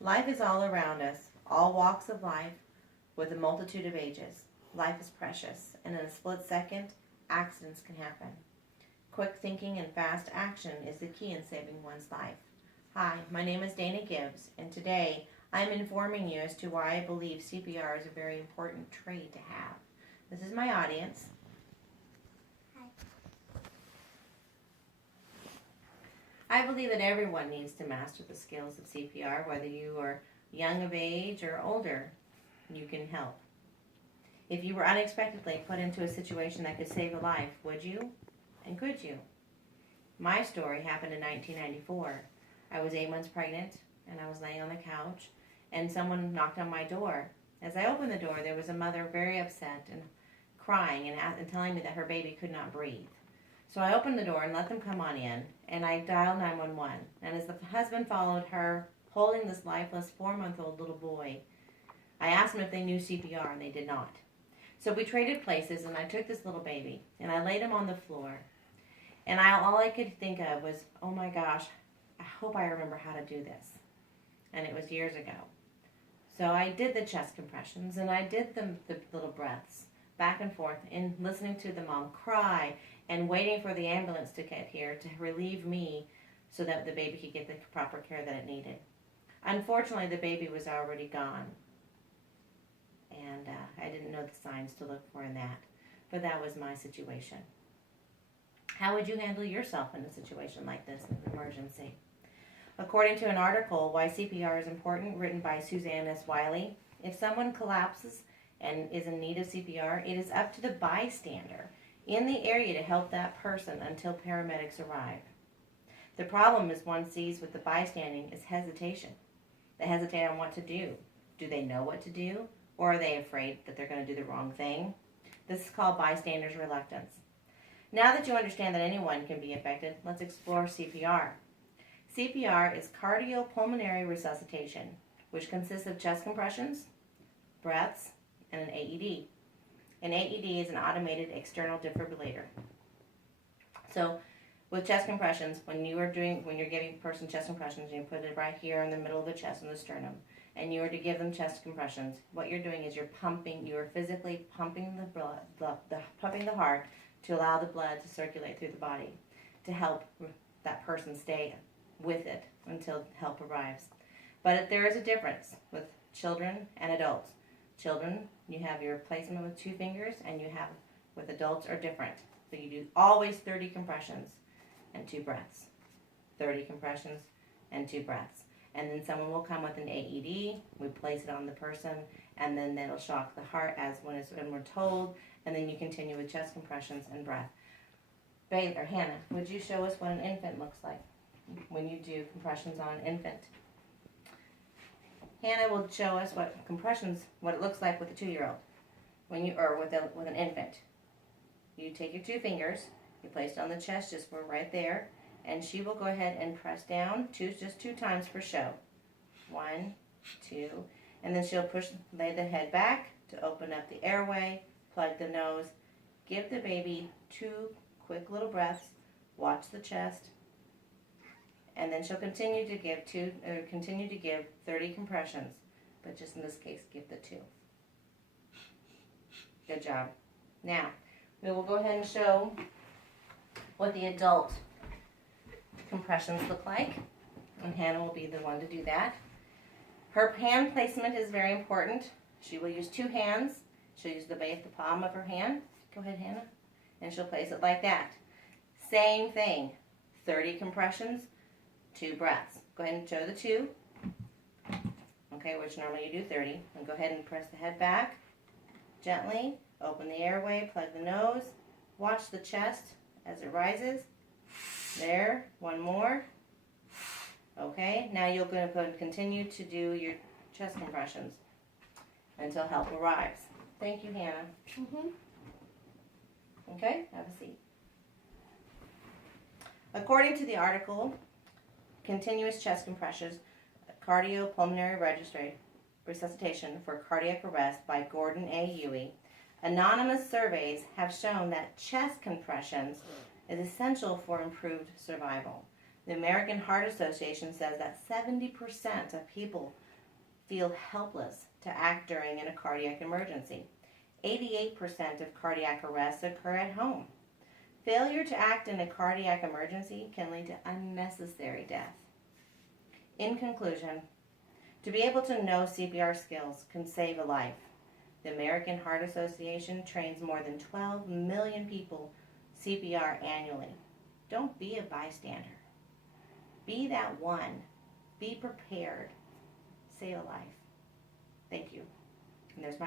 Life is all around us, all walks of life, with a multitude of ages. Life is precious, and in a split second, accidents can happen. Quick thinking and fast action is the key in saving one's life. Hi, my name is Dana Gibbs, and today I am informing you as to why I believe CPR is a very important trade to have. This is my audience. I believe that everyone needs to master the skills of CPR, whether you are young of age or older, you can help. If you were unexpectedly put into a situation that could save a life, would you? And could you? My story happened in 1994. I was 8 months pregnant, and I was laying on the couch, and someone knocked on my door. As I opened the door, there was a mother very upset and crying and telling me that her baby could not breathe. So I opened the door and let them come on in, and I dialed 911. And as the husband followed her, holding this lifeless 4-month-old little boy, I asked them if they knew CPR, and they did not. So we traded places, and I took this little baby, and I laid him on the floor. And all I could think of was, oh my gosh, I hope I remember how to do this. And it was years ago. So I did the chest compressions, and I did the little breaths back and forth, and listening to the mom cry, and waiting for the ambulance to get here to relieve me so that the baby could get the proper care that it needed. Unfortunately, the baby was already gone. And I didn't know the signs to look for in that. But that was my situation. How would you handle yourself in a situation like this, in an emergency? According to an article, Why CPR is Important, written by Suzanne S. Wiley, if someone collapses and is in need of CPR, it is up to the bystander in the area to help that person until paramedics arrive. The problem is one sees with the bystanding is hesitation. They hesitate on what to do. Do they know what to do? Or are they afraid that they're going to do the wrong thing? This is called bystander's reluctance. Now that you understand that anyone can be affected, let's explore CPR. CPR is cardiopulmonary resuscitation, which consists of chest compressions, breaths, and an AED. An AED is an automated external defibrillator. So with chest compressions, when you're giving a person chest compressions, you put it right here in the middle of the chest and the sternum, and you are to give them chest compressions, what you're doing is you're physically pumping the blood, pumping the heart to allow the blood to circulate through the body to help that person stay with it until help arrives. But there is a difference with children and adults. Children, you have your placement with 2 fingers, and you have with adults are different. So you do always 30 compressions and 2 breaths. 30 compressions and 2 breaths. And then someone will come with an AED, we place it on the person, and then that'll shock the heart as when we're told, and then you continue with chest compressions and breath. Hannah, would you show us what an infant looks like when you do compressions on an infant? Hannah will show us what it looks like with a 2-year-old, with an infant. You take your 2 fingers, you place it on the chest, just right there, and she will go ahead and press down just 2 times for show. 1, 2, and then she'll lay the head back to open up the airway, plug the nose, give the baby 2 quick little breaths, watch the chest, and then she'll continue to give 30 compressions, but just in this case, give the 2. Good job. Now, we will go ahead and show what the adult compressions look like, and Hannah will be the one to do that. Her hand placement is very important. She will use 2 hands. She'll use the palm of her hand. Go ahead, Hannah. And she'll place it like that. Same thing. 30 compressions, 2 breaths. Go ahead and show the 2. Okay, which normally you do 30. And go ahead and press the head back gently. Open the airway, plug the nose. Watch the chest as it rises. There, 1 more. Okay, now you're going to continue to do your chest compressions until help arrives. Thank you, Hannah. Okay, have a seat. According to the article, Continuous Chest Compressions, Cardiopulmonary Resuscitation for Cardiac Arrest by Gordon A. Huey, anonymous surveys have shown that chest compressions is essential for improved survival. The American Heart Association says that 70% of people feel helpless to act during a cardiac emergency. 88% of cardiac arrests occur at home. Failure to act in a cardiac emergency can lead to unnecessary death. In conclusion, to be able to know CPR skills can save a life. The American Heart Association trains more than 12 million people CPR annually. Don't be a bystander. Be that one. Be prepared. Save a life. Thank you. And there's my